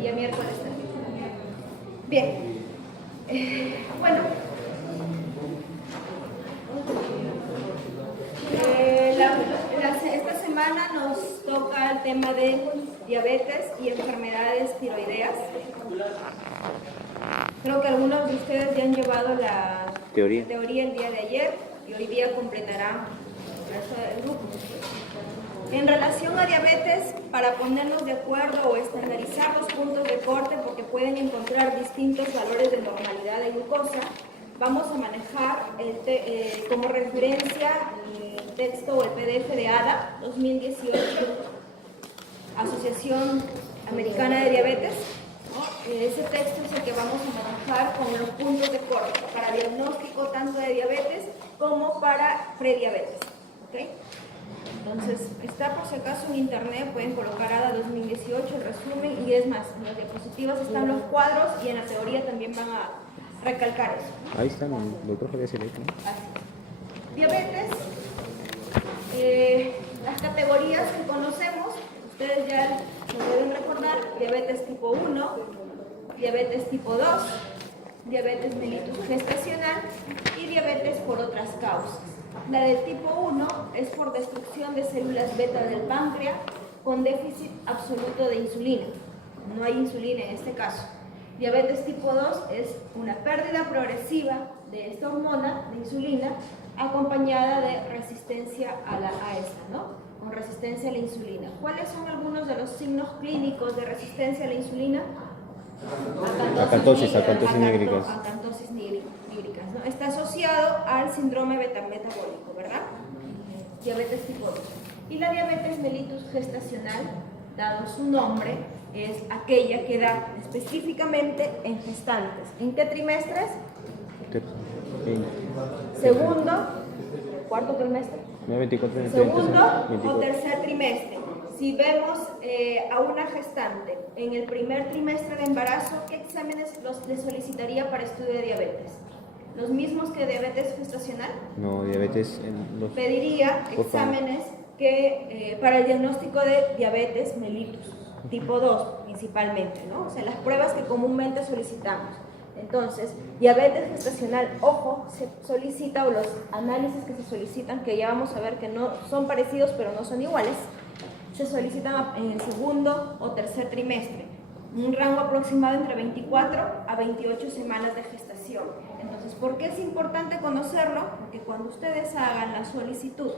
el día miércoles también. Bien. Bueno. Esta semana nos toca el tema de diabetes y enfermedades tiroideas. Creo que algunos de ustedes ya han llevado la teoría el día de ayer y hoy día completarán el resto del grupo. En relación a diabetes, para ponernos de acuerdo o estandarizar los puntos de corte, porque pueden encontrar distintos valores de normalidad de glucosa, vamos a manejar como referencia el texto o el PDF de ADA 2018, Asociación Americana de Diabetes. Ese texto es el que vamos a manejar con los puntos de corte para diagnóstico tanto de diabetes como para prediabetes. ¿Okay? Entonces, está por si acaso en internet, pueden colocar ADA 2018, el resumen, y es más, en las diapositivas están los cuadros y en la teoría también van a recalcar eso. Ahí están, doctor Javier Celeste, ¿no? Así. Diabetes, las categorías que conocemos, ustedes ya lo deben recordar: diabetes tipo 1, diabetes tipo 2, diabetes mellitus gestacional y diabetes por otras causas. La del tipo 1 es por destrucción de células beta del páncreas con déficit absoluto de insulina. No hay insulina en este caso. Diabetes tipo 2 es una pérdida progresiva de esta hormona de insulina acompañada de resistencia a esta, ¿no? Con resistencia a la insulina. ¿Cuáles son algunos de los signos clínicos de resistencia a la insulina? Acantosis nígricas. Acantosis nígricas, ¿no? Está asociado al síndrome metabólico, ¿verdad? Diabetes tipo 2. Y la diabetes mellitus gestacional, dado su nombre, es aquella que da específicamente en gestantes. ¿En qué trimestres? Segundo, cuarto trimestre. 24, Segundo 24. o tercer trimestre. Si vemos a una gestante en el primer trimestre de embarazo, ¿qué exámenes le solicitaría para estudio de diabetes? ¿Los mismos que diabetes gestacional? No, diabetes Pediría exámenes para el diagnóstico de diabetes mellitus tipo 2 principalmente, ¿no? O sea, las pruebas que comúnmente solicitamos. Entonces, diabetes gestacional, ojo, se solicita, o los análisis que se solicitan, que ya vamos a ver que no son parecidos pero no son iguales, se solicitan en el segundo o tercer trimestre, un rango aproximado entre 24 a 28 semanas de gestación. Entonces, ¿por qué es importante conocerlo? Porque cuando ustedes hagan la solicitud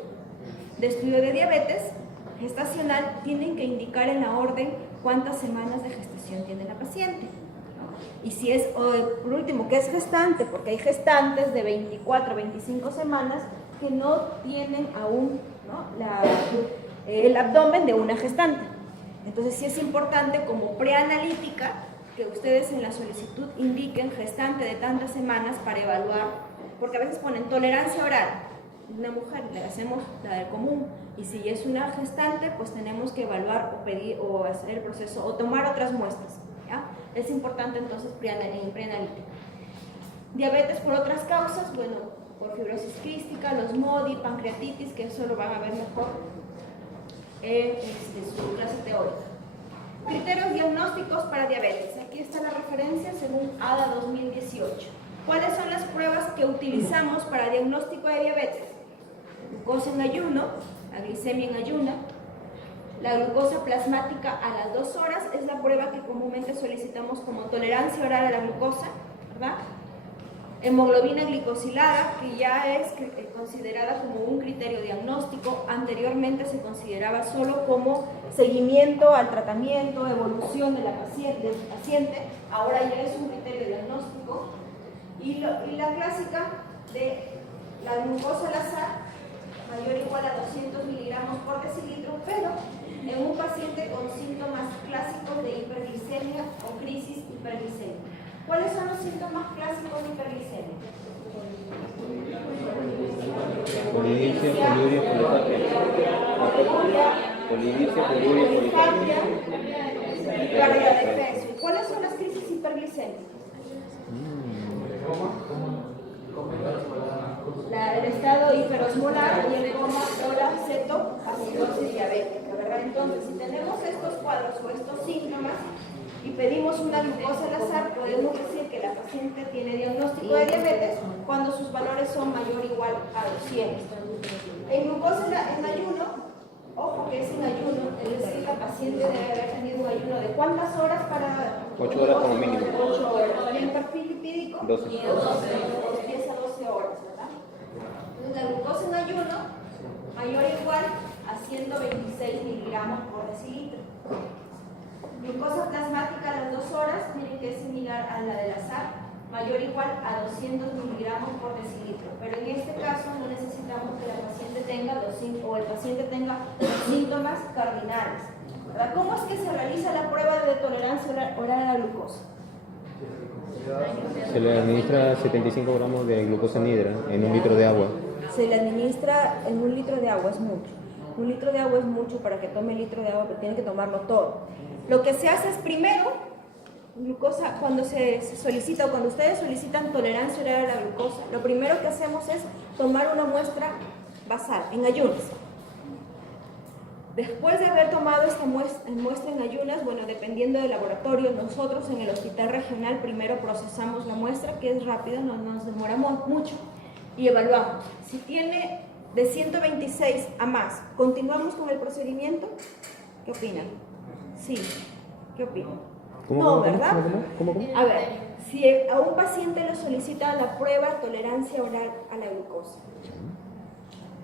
de estudio de diabetes gestacional, tienen que indicar en la orden cuántas semanas de gestación tiene la paciente. Y si es, por último, que es gestante, porque hay gestantes de 24 a 25 semanas que no tienen aún, ¿no?, el abdomen de una gestante. Entonces sí es importante como preanalítica que ustedes en la solicitud indiquen gestante de tantas semanas para evaluar, porque a veces ponen tolerancia oral. Una mujer le hacemos la del común, y si es una gestante, pues tenemos que evaluar o pedir o hacer el proceso o tomar otras muestras, ¿ya? Es importante entonces preanalítica. Diabetes por otras causas, bueno, por fibrosis quística, los MODY, pancreatitis, que eso lo van a ver mejor en su clase teórica. Criterios diagnósticos para diabetes. Aquí está la referencia según ADA 2018. ¿Cuáles son las pruebas que utilizamos para diagnóstico de diabetes? Glucosa en ayuno, la glicemia en ayuno, la glucosa plasmática a las 2 horas es la prueba que comúnmente solicitamos como tolerancia oral a la glucosa, ¿verdad? Hemoglobina glicosilada, que ya es considerada como un criterio diagnóstico. Anteriormente se consideraba solo como seguimiento al tratamiento, evolución del paciente. Ahora ya es un criterio diagnóstico. Y la clásica de la glucosa al azar, mayor o igual a 200 miligramos por decilitro, pero en un paciente con síntomas clásicos de hiperglicemia o crisis hiperglicémica. ¿Cuáles son los síntomas clásicos de hiperglicemia? Polidipsia, poliuria, polifagia, pérdida de peso. ¿Cuáles son las crisis hiperglicémicas? El estado hiperosmolar y el coma o la cetoacidosis diabética, ¿verdad? Entonces, si tenemos estos cuadros o estos síntomas, y pedimos una glucosa al azar, podemos decir que la paciente tiene diagnóstico de diabetes cuando sus valores son mayor o igual a 200. En glucosa en ayuno, ojo que es en ayuno, es decir, la paciente debe haber tenido un ayuno de ¿cuántas horas para? 8 horas como mínimo. 8 horas. ¿Y el perfil lipídico? 12. 10 a 12 horas, ¿verdad? Entonces la glucosa en ayuno, mayor o igual a 126 miligramos por decilitro. Glucosa plasmática a las 2 horas, miren que es similar a la del azar, mayor o igual a 200 miligramos por decilitro. Pero en este caso no necesitamos que la paciente tenga el paciente tenga los síntomas cardinales, ¿verdad? ¿Cómo es que se realiza la prueba de tolerancia oral a la glucosa? Se le administra 75 gramos de glucosa anhidra en 1 litro de agua. Se le administra en 1 litro de agua, es mucho. 1 litro de agua es mucho para que tome el litro de agua, pero tiene que tomarlo todo. Lo que se hace es primero, glucosa, cuando se solicita o cuando ustedes solicitan tolerancia oral a la glucosa, lo primero que hacemos es tomar una muestra basal, en ayunas. Después de haber tomado esta muestra en ayunas, bueno, dependiendo del laboratorio, nosotros en el hospital regional primero procesamos la muestra, que es rápida, no nos demoramos mucho, y evaluamos. Si tiene de 126 a más, ¿continuamos con el procedimiento? ¿Qué opinan? Sí, ¿qué opinan? No, ¿verdad? ¿Cómo? A ver, si a un paciente le solicita la prueba tolerancia oral a la glucosa,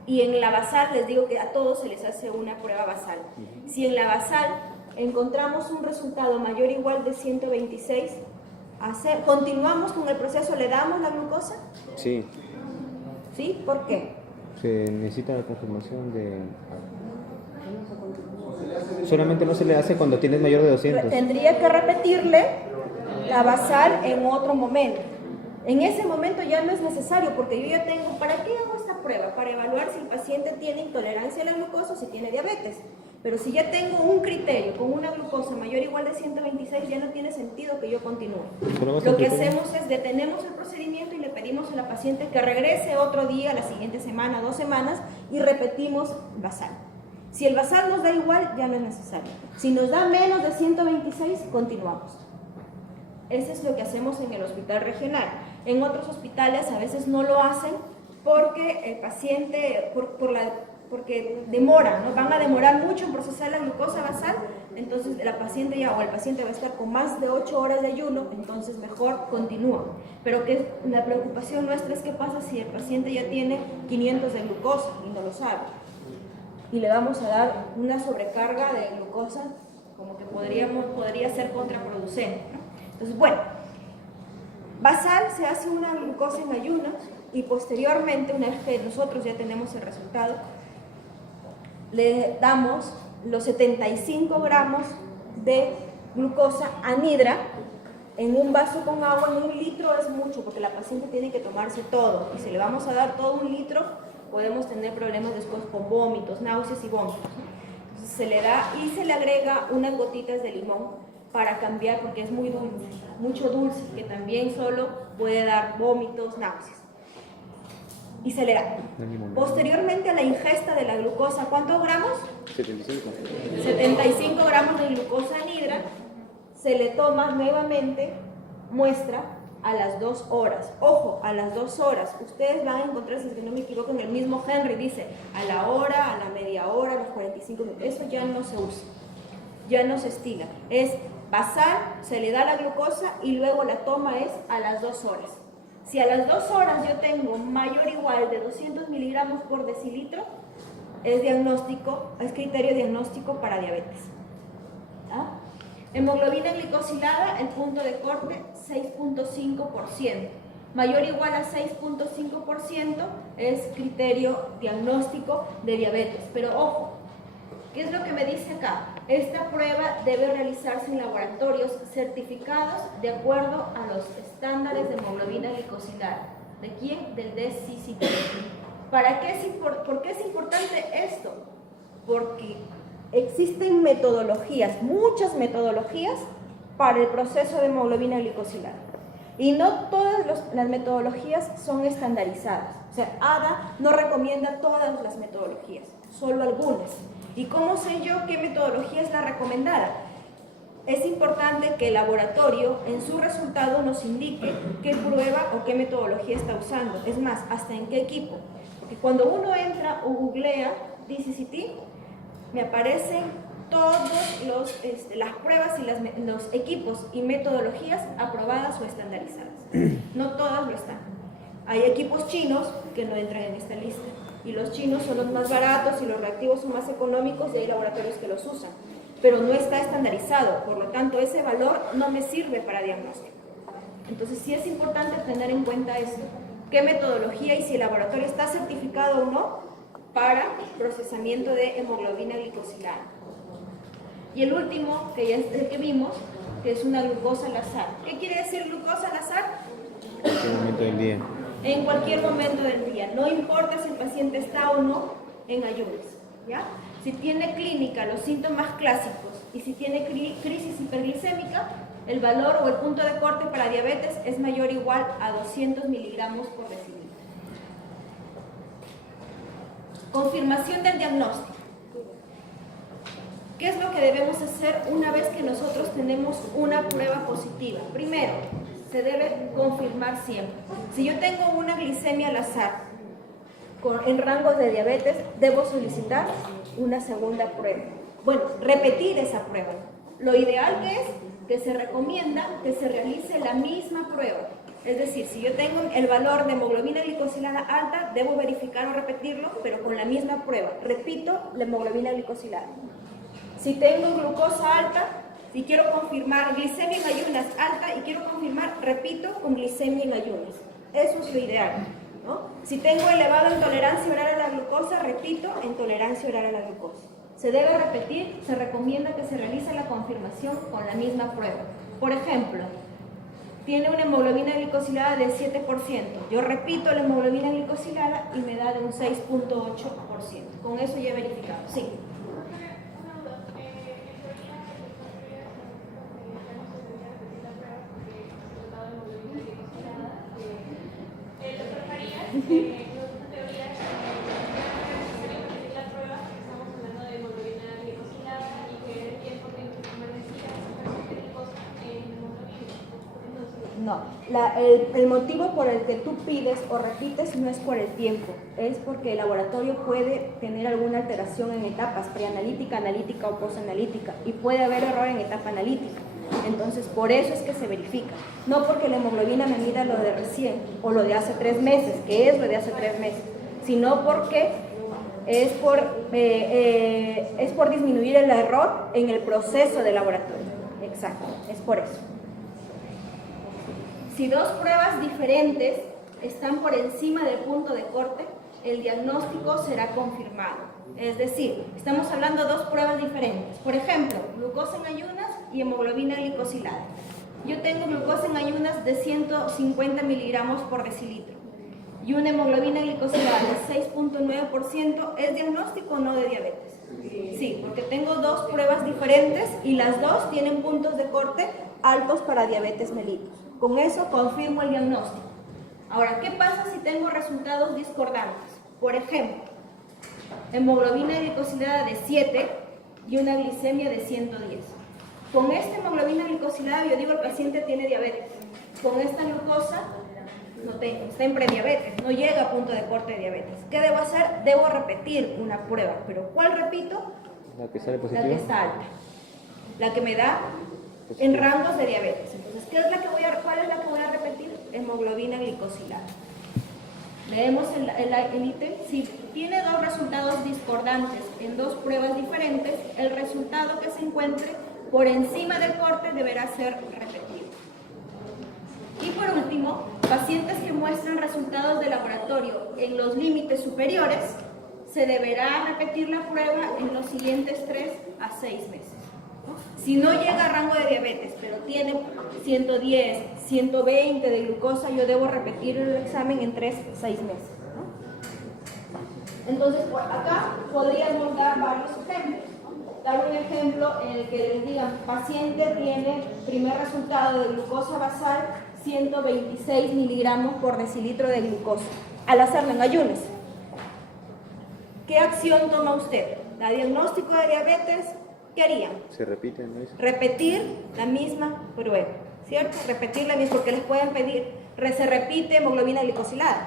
y en la basal, les digo que a todos se les hace una prueba basal. Si en la basal encontramos un resultado mayor o igual de 126, ¿continuamos con el proceso? ¿Le damos la glucosa? Sí. ¿Sí? ¿Por qué? Se necesita la confirmación de... Solamente no se le hace cuando tienes mayor de 200. Tendría que repetirle la basal en otro momento. En ese momento ya no es necesario, porque yo ya tengo, ¿para qué hago esta prueba? Para evaluar si el paciente tiene intolerancia a la glucosa o si tiene diabetes. Pero si ya tengo un criterio con una glucosa mayor o igual de 126, ya no tiene sentido que yo continúe. Lo que hacemos es detenemos el procedimiento y le pedimos a la paciente que regrese otro día, la siguiente semana, 2 semanas, y repetimos basal. Si el basal nos da igual, ya no es necesario. Si nos da menos de 126, continuamos. Eso es lo que hacemos en el hospital regional. En otros hospitales a veces no lo hacen porque el paciente, porque demora, ¿no? Van a demorar mucho en procesar la glucosa basal, entonces la paciente ya, o el paciente va a estar con más de 8 horas de ayuno, entonces mejor continúa. Pero que la preocupación nuestra es qué pasa si el paciente ya tiene 500 de glucosa y no lo sabe. Y le vamos a dar una sobrecarga de glucosa como que podría ser contraproducente, ¿no? Entonces, bueno, basal se hace una glucosa en ayunos y posteriormente, una vez que nosotros ya tenemos el resultado, le damos los 75 gramos de glucosa anhidra en un vaso con agua. En 1 litro es mucho porque la paciente tiene que tomarse todo, y si le vamos a dar todo 1 litro podemos tener problemas después con vómitos, náuseas y vómitos, ¿no? Entonces se le da y se le agrega unas gotitas de limón para cambiar, porque es muy dulce, mucho dulce, que también solo puede dar vómitos, náuseas. Y se le da. Posteriormente a la ingesta de la glucosa, ¿cuántos gramos? 75. 75 gramos de glucosa anhidra, se le toma nuevamente muestra a las 2 horas. Ojo, a las 2 horas. Ustedes van a encontrar, si es que no me equivoco, en el mismo Henry dice a la hora, a la media hora, a los 45 minutos. Eso ya no se usa, ya no se estila. Es basal, se le da la glucosa y luego la toma es a las 2 horas. Si a las 2 horas yo tengo mayor o igual de 200 miligramos por decilitro, es criterio diagnóstico para diabetes. ¿Ah? Hemoglobina glicosilada, el punto de corte, 6.5%. Mayor o igual a 6.5% es criterio diagnóstico de diabetes. Pero ojo, ¿qué es lo que me dice acá? Esta prueba debe realizarse en laboratorios certificados de acuerdo a los estándares de hemoglobina glicosilada. ¿De quién? Del DCCT. ¿Por qué es importante esto? Porque existen metodologías, muchas metodologías para el proceso de hemoglobina glicosilada. Y no todas las metodologías son estandarizadas. O sea, ADA no recomienda todas las metodologías, solo algunas. ¿Y cómo sé yo qué metodología es la recomendada? es importante que el laboratorio en su resultado nos indique qué prueba o qué metodología está usando. Es más, hasta en qué equipo. Porque cuando uno entra o googlea DCCT, me aparecen todas las pruebas y los equipos y metodologías aprobadas o estandarizadas. No todas lo están. Hay equipos chinos que no entran en esta lista. Y los chinos son los más baratos y los reactivos son más económicos y hay laboratorios que los usan. Pero no está estandarizado, por lo tanto ese valor no me sirve para diagnóstico. Entonces sí es importante tener en cuenta esto. ¿Qué metodología y si el laboratorio está certificado o no para procesamiento de hemoglobina glicosilada? Y el último, que ya es el que vimos, que es una glucosa al azar. ¿Qué quiere decir glucosa al azar? En cualquier momento del día. En cualquier momento del día. No importa si el paciente está o no en ayunas, ¿ya? Si tiene clínica, los síntomas clásicos, y si tiene crisis hiperglicémica, el valor o el punto de corte para diabetes es mayor o igual a 200 miligramos por decilitro. Confirmación del diagnóstico. ¿Qué es lo que debemos hacer una vez que nosotros tenemos una prueba positiva? Primero, se debe confirmar siempre. Si yo tengo una glicemia al azar en rangos de diabetes, debo solicitar una segunda prueba. Bueno, repetir esa prueba. Lo ideal que es que se recomienda que se realice la misma prueba. Es decir, si yo tengo el valor de hemoglobina glicosilada alta, debo verificar o repetirlo, pero con la misma prueba. Repito, la hemoglobina glicosilada. Si tengo glucosa alta, si quiero confirmar glicemia en ayunas alta y quiero confirmar, repito, con glicemia en ayunas. Eso es lo ideal, ¿no? Si tengo elevada intolerancia oral a la glucosa, repito, en tolerancia oral a la glucosa. Se debe repetir, se recomienda que se realice la confirmación con la misma prueba. Por ejemplo, tiene una hemoglobina glicosilada de 7%. Yo repito la hemoglobina glicosilada y me da de un 6.8%. Con eso ya he verificado. Sí. No, el motivo por el que tú pides o repites no es por el tiempo, es porque el laboratorio puede tener alguna alteración en etapas preanalítica, analítica o posanalítica y puede haber error en etapa analítica. Entonces, por eso es que se verifica. No porque la hemoglobina me mida lo de recién o lo de hace 3 meses, que es lo de hace 3 meses, sino porque es por disminuir el error en el proceso de laboratorio. Exacto, es por eso. Si dos pruebas diferentes están por encima del punto de corte, el diagnóstico será confirmado. Es decir, estamos hablando de dos pruebas diferentes. Por ejemplo, glucosa en ayunas y hemoglobina glicosilada. Yo tengo glucosa en ayunas de 150 miligramos por decilitro y una hemoglobina glicosilada de 6.9%. ¿Es diagnóstico o no de diabetes? Sí, porque tengo dos pruebas diferentes y las dos tienen puntos de corte altos para diabetes mellitus. Con eso confirmo el diagnóstico. Ahora, ¿qué pasa si tengo resultados discordantes? Por ejemplo, hemoglobina glicosilada de 7 y una glicemia de 110. Con esta hemoglobina glicosilada yo digo el paciente tiene diabetes. Con esta glucosa no tengo, está en prediabetes, no llega a punto de corte de diabetes. ¿Qué debo hacer? Debo repetir una prueba. ¿Pero cuál repito? La que sale positiva. La que está alta. La que me da en rangos de diabetes. Entonces, ¿cuál es la que voy a repetir? Hemoglobina glicosilada. Leemos el ítem. Si tiene dos resultados discordantes en dos pruebas diferentes, el resultado que se encuentre por encima del corte deberá ser repetido. Y por último, pacientes que muestran resultados de laboratorio en los límites superiores, se deberá repetir la prueba en los siguientes 3 a 6 meses. Si no llega a rango de diabetes, pero tiene 110, 120 de glucosa, yo debo repetir el examen en 3 a 6 meses, ¿no? Entonces, por acá podríamos dar varios ejemplos. Dar un ejemplo en el que les digan, paciente tiene primer resultado de glucosa basal 126 miligramos por decilitro de glucosa, al hacerlo en ayunas. ¿Qué acción toma usted? ¿Da diagnóstico de diabetes? ¿qué harían? Se repite, ¿no? Repetir la misma prueba, ¿cierto? Repetir la misma, porque les pueden pedir, se repite hemoglobina glicosilada.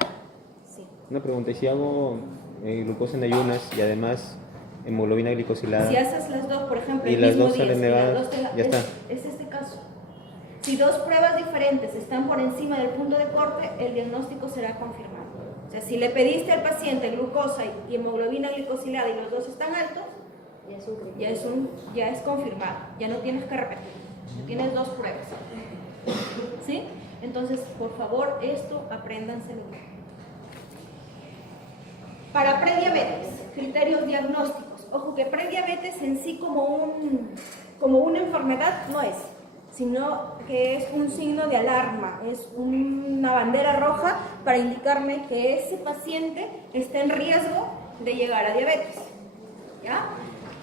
Sí. Una pregunta, ¿y si hago glucosa en ayunas y además hemoglobina glicosilada? Si haces las dos, por ejemplo, y el las mismo dos día, salen si negadas, las dos ya está. Es este caso. Si dos pruebas diferentes están por encima del punto de corte, el diagnóstico será confirmado. O sea, si le pediste al paciente glucosa y hemoglobina glicosilada y los dos están altos, ya es confirmado, ya no tienes que repetir, ya tienes dos pruebas. ¿Sí? Entonces, por favor, esto apréndanselo. Para prediabetes, criterios diagnósticos. Ojo que prediabetes en sí como una enfermedad no es, sino que es un signo de alarma, es una bandera roja para indicarme que ese paciente está en riesgo de llegar a diabetes. ¿Ya?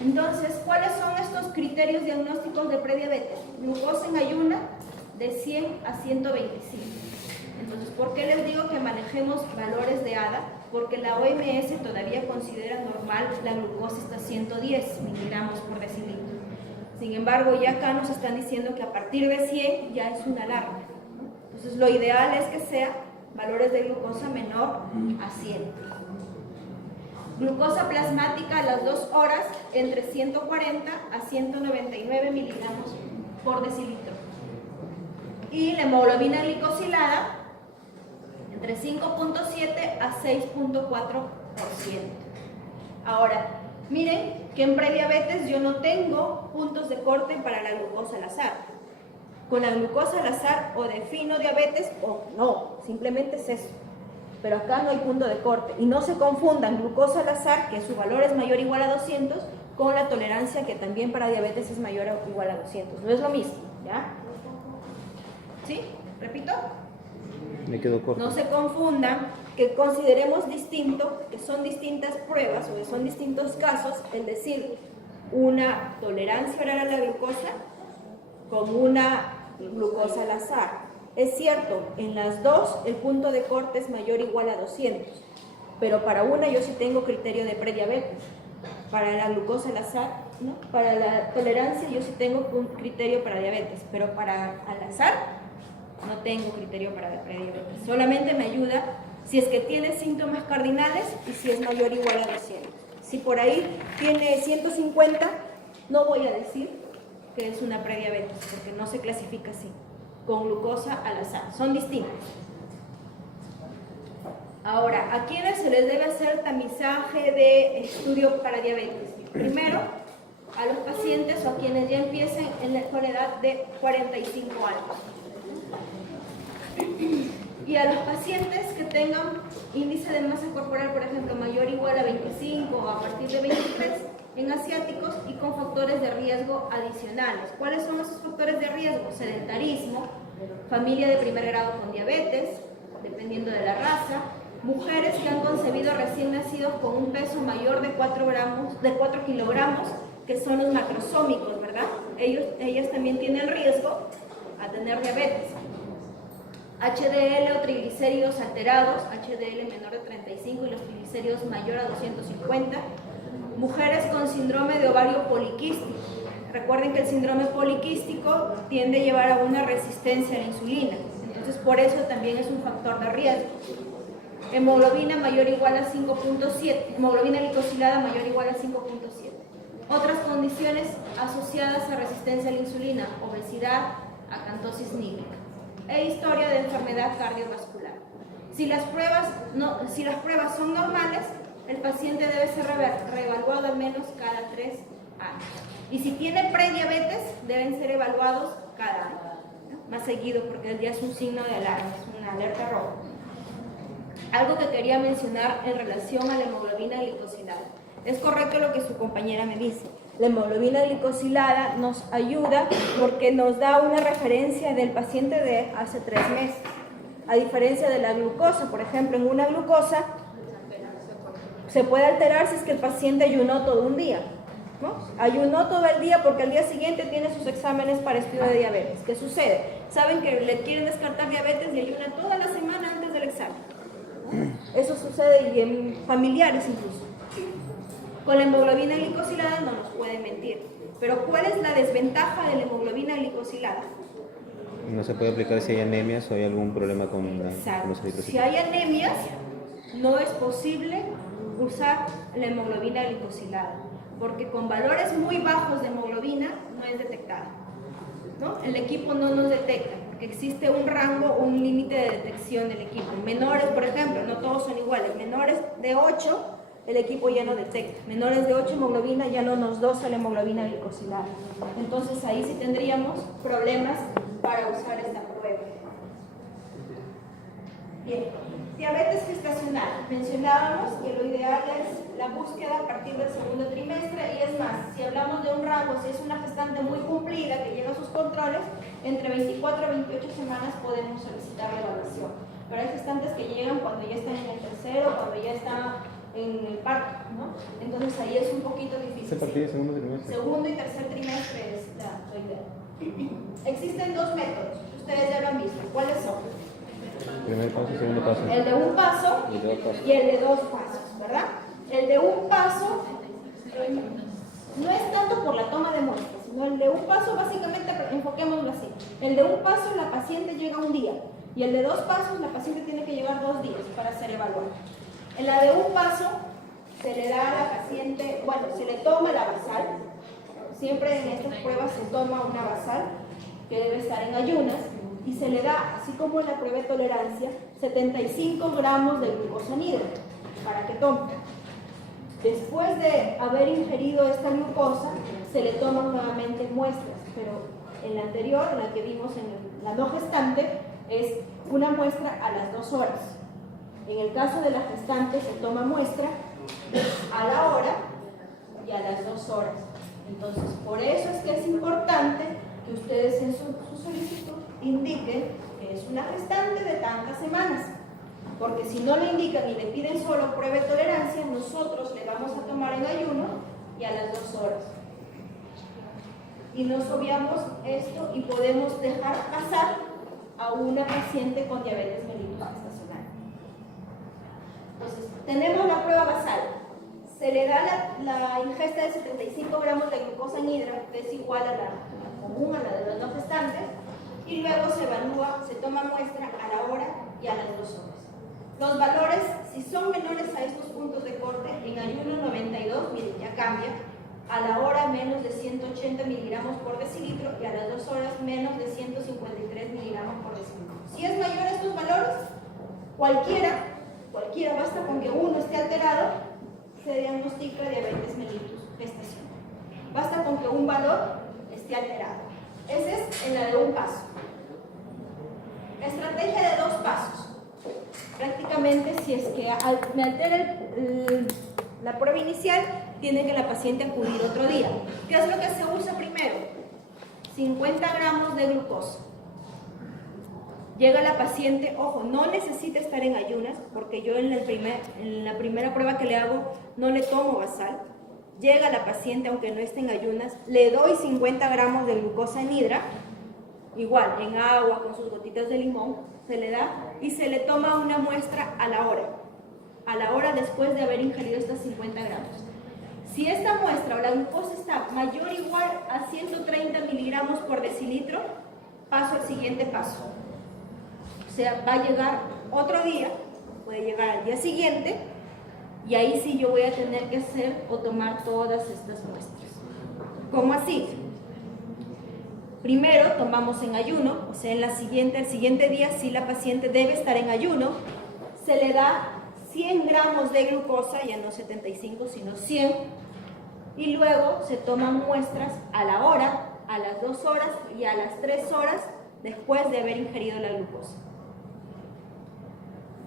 Entonces, ¿cuáles son estos criterios diagnósticos de prediabetes? Glucosa en ayuna de 100 a 125. Entonces, ¿por qué les digo que manejemos valores de ADA? Porque la OMS todavía considera normal la glucosa hasta 110 miligramos por decilitro. Sin embargo, ya acá nos están diciendo que a partir de 100 ya es una alarma. Entonces, lo ideal es que sea valores de glucosa menor a 100. Glucosa plasmática a las 2 horas entre 140 a 199 miligramos por decilitro. Y la hemoglobina glicosilada entre 5.7 a 6.4%. Ahora, miren que en prediabetes yo no tengo puntos de corte para la glucosa al azar. Con la glucosa al azar o defino diabetes o no, simplemente es eso. Pero acá no hay punto de corte. Y no se confundan glucosa al azar, que su valor es mayor o igual a 200, con la tolerancia, que también para diabetes es mayor o igual a 200. No es lo mismo, ¿ya? ¿Sí? ¿Repito? Me quedo corto. No se confundan, que consideremos distinto, que son distintas pruebas o que son distintos casos, es decir, una tolerancia oral a la glucosa con una glucosa al azar. Es cierto, en las dos el punto de corte es mayor o igual a 200, pero para una yo sí tengo criterio de prediabetes. Para la glucosa al azar, ¿no? Para la tolerancia yo sí tengo un criterio para diabetes, pero para al azar no tengo criterio para prediabetes. Solamente me ayuda si es que tiene síntomas cardinales y si es mayor o igual a 200. Si por ahí tiene 150, no voy a decir que es una prediabetes, porque no se clasifica así, con glucosa al azar. Son distintos. Ahora, ¿a quiénes se les debe hacer tamizaje de estudio para diabetes? Primero, a los pacientes o a quienes ya empiecen con la edad de 45 años. Y a los pacientes que tengan índice de masa corporal, por ejemplo, mayor o igual a 25 o a partir de 23 en asiáticos y con factores de riesgo adicionales. ¿Cuáles son esos factores de riesgo? Sedentarismo, familia de primer grado con diabetes, dependiendo de la raza, mujeres que han concebido recién nacidos con un peso mayor de 4 kilogramos, que son los macrosómicos, ¿verdad? Ellas también tienen riesgo a tener diabetes. HDL o triglicéridos alterados, HDL menor de 35 y los triglicéridos mayor a 250. Mujeres con síndrome de ovario poliquístico. Recuerden que el síndrome poliquístico tiende a llevar a una resistencia a la insulina. Entonces, por eso también es un factor de riesgo. Hemoglobina mayor o igual a 5.7. Hemoglobina glicosilada mayor o igual a 5.7. Otras condiciones asociadas a resistencia a la insulina, obesidad, acantosis nígrica e historia de enfermedad cardiovascular. Si las pruebas son normales, el paciente debe ser reevaluado al menos cada 3 años. Y si tiene prediabetes, deben ser evaluados cada año, ¿no? Más seguido, porque ya es un signo de alarma, es una alerta roja. Algo que quería mencionar en relación a la hemoglobina glicosilada. Es correcto lo que su compañera me dice. La hemoglobina glicosilada nos ayuda porque nos da una referencia del paciente de hace 3 meses. A diferencia de la glucosa, por ejemplo, en una glucosa se puede alterar si es que el paciente ayunó todo un día, ¿no? Ayunó todo el día porque al día siguiente tiene sus exámenes para estudio de diabetes. ¿Qué sucede? Saben que le quieren descartar diabetes y ayuna toda la semana antes del examen, ¿no? Eso sucede y en familiares incluso. Con la hemoglobina glicosilada no nos puede mentir. Pero ¿cuál es la desventaja de la hemoglobina glicosilada? No se puede aplicar si hay anemias o hay algún problema con los eritrocitos. Si hay anemias, no es posible usar la hemoglobina glicosilada, porque con valores muy bajos de hemoglobina no es detectada, ¿no? El equipo no nos detecta, porque existe un rango, un límite de detección del equipo. Menores, por ejemplo, no todos son iguales. Menores de 8, el equipo ya no detecta. Menores de 8 hemoglobina ya no nos dosa la hemoglobina glicosilada. Entonces ahí sí tendríamos problemas para usar esta prueba. Bien, diabetes gestacional. Mencionábamos que lo ideal es la búsqueda a partir del segundo trimestre, y es más, si hablamos de un rango, si es una gestante muy cumplida que llega a sus controles, entre 24 a 28 semanas podemos solicitar la evaluación. Pero hay gestantes que llegan cuando ya están en el tercero, cuando ya está en el parto, ¿no? Entonces ahí es un poquito difícil. ¿A partir del segundo trimestre? Segundo y tercer trimestre es lo ideal. Existen dos métodos, ustedes ya lo han visto. ¿Cuáles son? Primer paso, segundo paso. El de un paso Y dos pasos. y el de dos pasos, ¿verdad? El de un paso no es tanto por la toma de muestras, sino el de un paso, básicamente, enfoquémoslo así. El de un paso, la paciente llega un día, y el de dos pasos, la paciente tiene que llegar 2 días para ser evaluada. En la de un paso, se le da a la paciente, bueno, se le toma la basal. Siempre en estas pruebas se toma una basal, que debe estar en ayunas, y se le da, así como en la prueba de tolerancia, 75 gramos de glucosamida para que tome. Después de haber ingerido esta glucosa, se le toman nuevamente muestras, pero en la anterior, en la que vimos en la no gestante, es una muestra a las 2 horas. En el caso de la gestante se toma muestra a la hora y a las 2 horas. Entonces, por eso es que es importante que ustedes en su solicitud indiquen que es una gestante de tantas semanas, porque si no lo indican y le piden solo prueba de tolerancia, nosotros le vamos a tomar en ayuno y a las 2 horas. Y nos obviamos esto y podemos dejar pasar a una paciente con diabetes mellitus gestacional. Entonces, tenemos la prueba basal. Se le da la ingesta de 75 gramos de glucosa en hidra, que es igual a la común, a la de los no gestantes, y luego se evalúa, se toma muestra a la hora y a las 2 horas. Los valores, si son menores a estos puntos de corte, en ayuno 92, miren, ya cambia, a la hora menos de 180 miligramos por decilitro y a las 2 horas menos de 153 miligramos por decilitro. Si es mayor a estos valores, cualquiera, basta con que uno esté alterado, se diagnostica diabetes mellitus gestacional. Basta con que un valor esté alterado. Ese es en la de un paso. Estrategia de 2 pasos. Prácticamente, si es que me altera la prueba inicial, tiene que la paciente acudir otro día. ¿Qué es lo que se usa primero? 50 gramos de glucosa. Llega la paciente, ojo, no necesita estar en ayunas, porque yo en la primera prueba que le hago no le tomo basal. Llega la paciente, aunque no esté en ayunas, le doy 50 gramos de glucosa en hidra, igual en agua con sus gotitas de limón, se le da y se le toma una muestra a la hora después de haber ingerido estas 50 gramos. Si esta muestra o la glucosa está mayor o igual a 130 miligramos por decilitro, paso al siguiente paso. O sea, va a llegar otro día, puede llegar al día siguiente, y ahí sí yo voy a tener que hacer o tomar todas estas muestras. ¿Cómo así? Primero tomamos en ayuno, o sea, el siguiente día sí la paciente debe estar en ayuno, se le da 100 gramos de glucosa, ya no 75 sino 100, y luego se toman muestras a la hora, a las 2 horas y a las 3 horas después de haber ingerido la glucosa.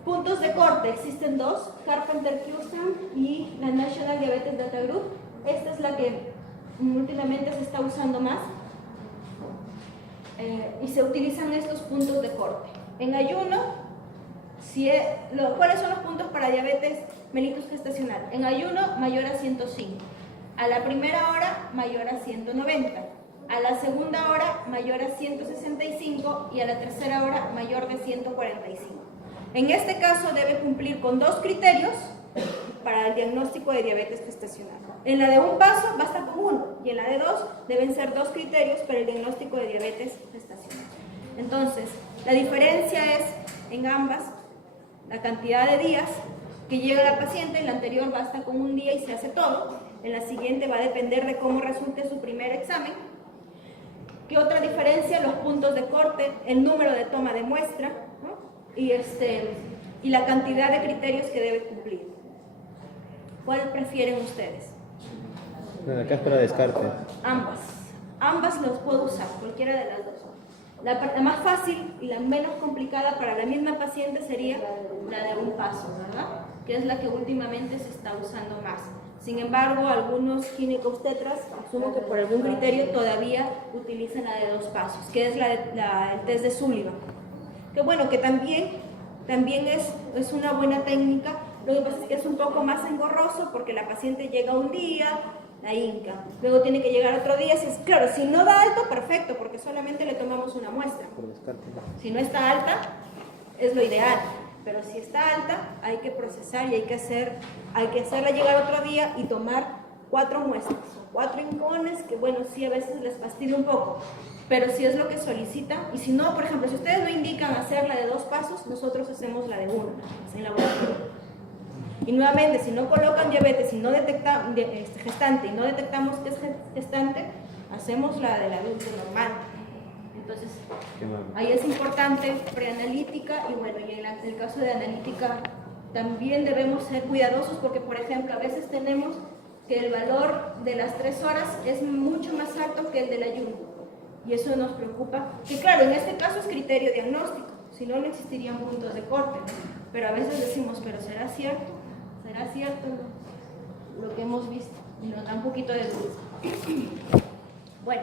Puntos de corte, existen 2, Carpenter-Huston y la National Diabetes Data Group. Esta es la que últimamente se está usando más. Y se utilizan estos puntos de corte. En ayuno, ¿cuáles son los puntos para diabetes mellitus gestacional? En ayuno, mayor a 105. A la primera hora, mayor a 190. A la segunda hora, mayor a 165. Y a la tercera hora, mayor de 145. En este caso, debe cumplir con 2 criterios para el diagnóstico de diabetes gestacional. En la de un paso basta con uno y en la de dos deben ser dos criterios para el diagnóstico de diabetes gestacional. Entonces, la diferencia es en ambas la cantidad de días que llega la paciente. En la anterior basta con un día y se hace todo. En la siguiente va a depender de cómo resulte su primer examen. ¿Qué otra diferencia? Los puntos de corte, el número de toma de muestra, ¿no? y la cantidad de criterios que debe cumplir. ¿Cuál prefieren ustedes? Acá es para descarte. Ambas los puedo usar, cualquiera de las dos. La más fácil y la menos complicada para la misma paciente sería la de un paso, ¿verdad? Que es la que últimamente se está usando más. Sin embargo, algunos ginecobstetras, asumo que por algún criterio todavía utilizan la de dos pasos, que es el test de Sullivan. Que bueno, que también es una buena técnica. Lo que pasa es que es un poco más engorroso porque la paciente llega un día, la hinca, luego tiene que llegar otro día. Claro, si no da alto, perfecto, porque solamente le tomamos una muestra. Si no está alta, es lo ideal. Pero si está alta, hay que procesar y hay que hacerla llegar otro día y tomar 4 muestras o 4 hincones, que bueno, sí a veces les fastidia un poco, pero si es lo que solicitan. Y si no, por ejemplo, si ustedes no indican hacer la de 2 pasos, nosotros hacemos la de 1, en laboratorio. Y nuevamente, si no colocan diabetes y no detectamos gestante y no detectamos que es gestante, hacemos la del adulto normal. Entonces, ahí es importante preanalítica y bueno, y en el caso de analítica también debemos ser cuidadosos porque, por ejemplo, a veces tenemos que el valor de las 3 horas es mucho más alto que el del ayuno y eso nos preocupa, que claro, en este caso es criterio diagnóstico, si no, no existirían puntos de corte, pero a veces decimos, pero ¿será cierto lo que hemos visto? Y nos da un poquito de duda. Bueno.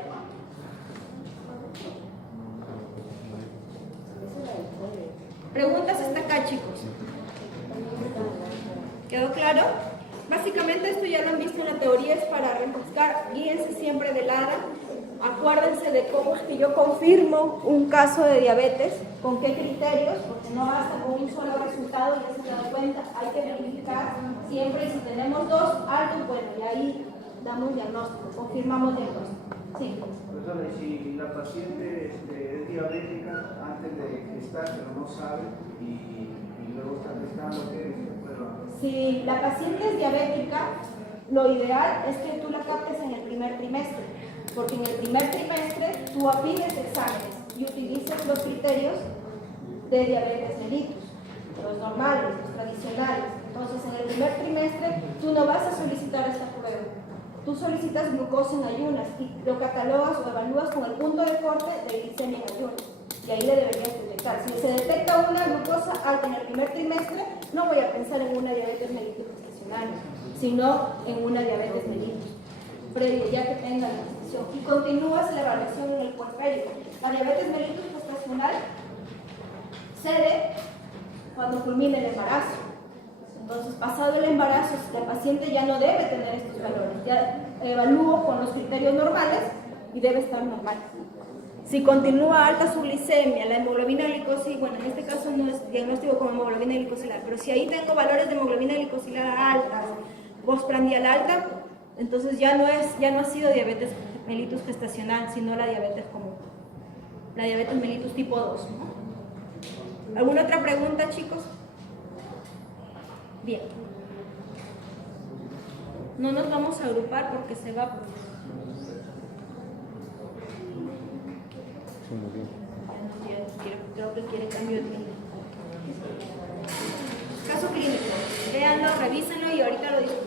Preguntas hasta acá, chicos. ¿Quedó claro? Básicamente esto ya lo han visto en la teoría, es para refrescar. Guíense siempre del ADA. Acuérdense de cómo es que yo confirmo un caso de diabetes, con qué criterios, porque no basta con un solo resultado, ya se dan cuenta, hay que verificar siempre. Y si tenemos 2 altos, bueno, y ahí damos diagnóstico, confirmamos diagnóstico. Sí. Profesora, y si la paciente es diabética antes de gestar, pero no sabe y luego está gestando, ¿qué prueba? Si la paciente es diabética, lo ideal es que tú la captes en el primer trimestre, porque en el primer trimestre tú pides exámenes y utilizas los criterios de diabetes mellitus, los normales, los tradicionales. Entonces, en el primer trimestre tú no vas a solicitar esta prueba. Tú solicitas glucosa en ayunas y lo catalogas o evalúas con el punto de corte de glicemia en ayunas. Y ahí le deberías detectar. Si se detecta una glucosa alta en el primer trimestre, no voy a pensar en una diabetes mellitus gestacional, sino en una diabetes mellitus previa, ya que tenga la gestación. Y continúas la evaluación en el puerperio. La diabetes mellitus gestacional cede cuando culmina el embarazo. Entonces, pasado el embarazo, la paciente ya no debe tener estos valores. Ya evalúo con los criterios normales y debe estar normal. Si continúa alta su glicemia, la hemoglobina glicosílada, bueno, en este caso no es diagnóstico como hemoglobina glicosílada, pero si ahí tengo valores de hemoglobina glicosílada altas, postprandial alta, entonces ya no ha sido diabetes mellitus gestacional, sino la diabetes común. La diabetes mellitus tipo 2, ¿no? ¿Alguna otra pregunta, chicos? Bien. No nos vamos a agrupar porque se va. Creo que quiere cambio de clínico. Caso clínico. Véanlo, revísenlo y ahorita lo discutimos.